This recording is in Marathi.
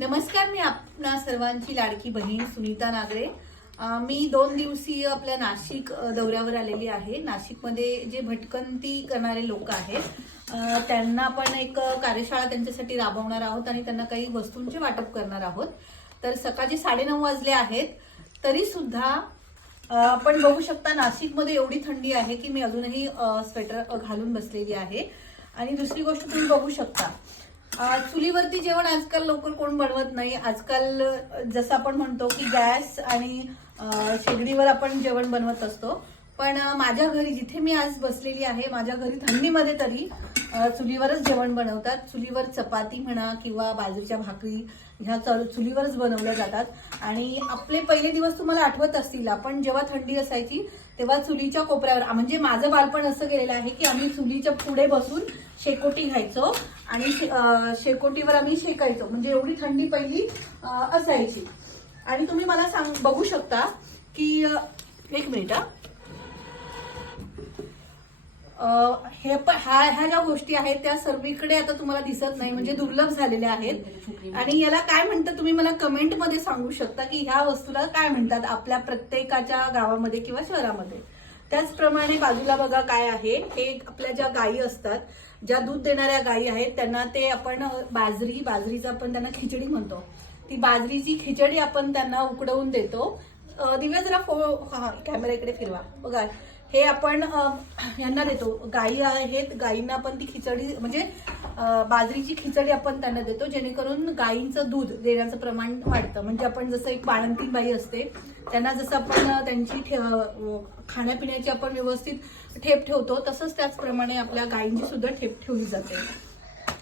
नमस्कार, मी आपणा सर्वांची लाडकी बहीण सुनीता नागरे। मी 2 दिवसीय आपल्या नाशिक दौऱ्यावर आलेली आहे। नाशिकमध्ये जे भटकंती करणारे लोक आहेत त्यांना आपण एक कार्यशाळा त्यांच्यासाठी राबवणार आहोत आणि त्यांना काही वस्तूंचे वाटप करणार आहोत। तर सकाळचे 9:30 वाजले आहेत, तरी सुद्धा आपण बघू शकता नाशिकमध्ये एवढी थंडी आहे की मी अजूनही स्वेटर घालून बसलेली आहे। आणि दुसरी गोष्ट तुम्ही बघू शकता, चुलीवरती जेवण आजकाल लवकर कोण बनवत नाही। आजकाल जसं आपण म्हणतो की गॅस आणि शेगडीवर आपण जेवण बनवत असतो, पण माझ्या घरी जिथे मी आज बसलेली आहे, माझ्या घरी थंडीमध्ये तरी चुलीवरच जेवण बनवतात। चुलीवर चपाती म्हणा किंवा बाजरीच्या भाकरी ह्या चुलीवरच बनवल्या जातात। आणि आपले पहिले दिवस तुम्हाला आठवत असतील, आपण जेव्हा थंडी असायची तेव्हा चुलीच्या कोपऱ्यावर, म्हणजे माझं बालपण असं गेलेलं आहे की आम्ही चुलीच्या पुढे बसून शेकोटी घ्यायचो आणि शेकोटीवर आम्ही शेकायचो, म्हणजे एवढी थंडी पहिली असायची। आणि तुम्ही मला बघू शकता की एक मिनिट, ह्या ज्या गोष्टी आहेत त्या सर्वीकडे आता तुम्हाला दिसत नाही, म्हणजे दुर्लभ झालेल्या आहेत। आणि याला काय म्हणतात तुम्ही मला कमेंट मध्ये सांगू शकता की ह्या वस्तूला काय म्हणतात आपल्या प्रत्येकाच्या गावामध्ये किंवा शहरामध्ये। त्याचप्रमाणे बाजूला बघा काय आहे, हे आपल्या ज्या गायी असतात, ज्या दूध देणाऱ्या गायी आहेत, त्यांना ते आपण बाजरीचं आपण त्यांना खिचडी म्हणतो, ती बाजरीची खिचडी आपण त्यांना उकडवून देतो। दिव्या जरा कॅमेऱ्याकडे फिरवा, बघा हे आपण यांना देतो। गायी आहेत, गायींना आपण ती खिचडी म्हणजे बाजरीची खिचडी आपण त्यांना देतो, जेणेकरून गायींचं दूध देण्याचं प्रमाण वाढतं। म्हणजे आपण जसं एक बाळंतीण बाई असते, त्यांना जसं आपण त्यांची खाण्यापिण्याची आपण व्यवस्थित ठेप ठेवतो, तसंच त्याचप्रमाणे आपल्या गायींची सुद्धा ठेप ठेवली जाते।